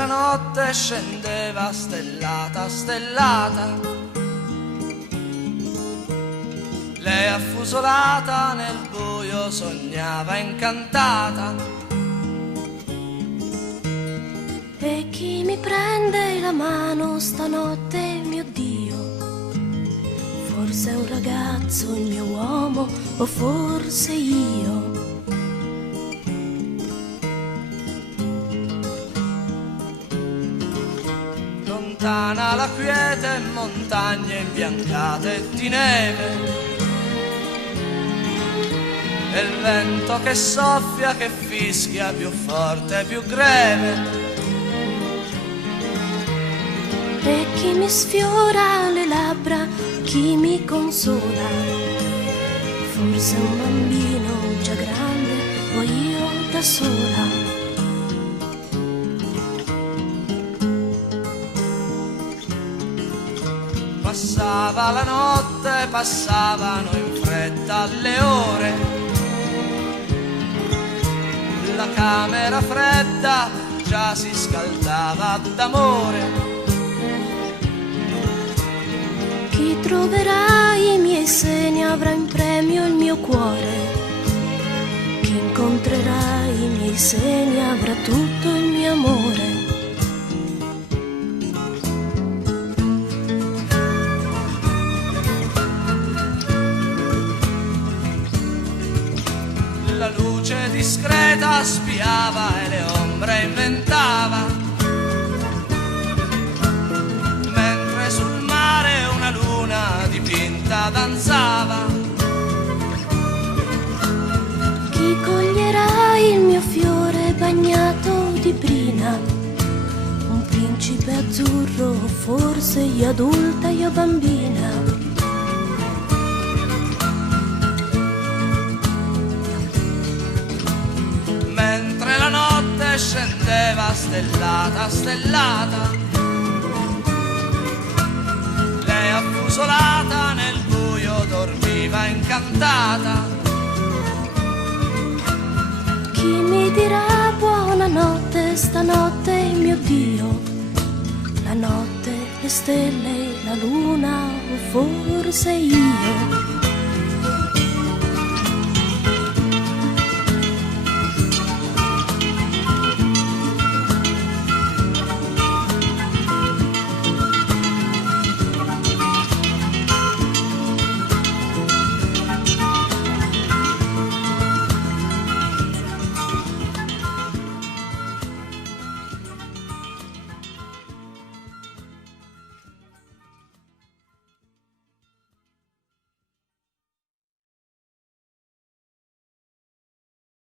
la notte scendeva stellata, stellata, lei affusolata nel buio sognava incantata. E chi mi prende la mano stanotte, mio Dio? Forse è un ragazzo, il mio uomo, o forse io. Lontana la quiete, montagne imbiancate di neve, e il vento che soffia, che fischia più forte, più greve. E chi mi sfiora le labbra, chi mi consola? Forse un bambino già grande o io da sola. Passava la notte, passavano in fretta le ore, la camera fredda già si scaldava d'amore. Chi troverà i miei segni avrà in premio il mio cuore. Chi incontrerà i miei segni avrà tutto il mio amore. La luce discreta spiava e le ombre inventava, mentre sul mare una luna dipinta danzava. Chi coglierà il mio fiore bagnato di brina? Un principe azzurro, forse io adulta, io bambina. Mentre la notte scendeva stellata, stellata, lei affusolata nel buio dormiva incantata. Chi mi dirà buonanotte stanotte, mio Dio? La notte, le stelle, la luna o forse io?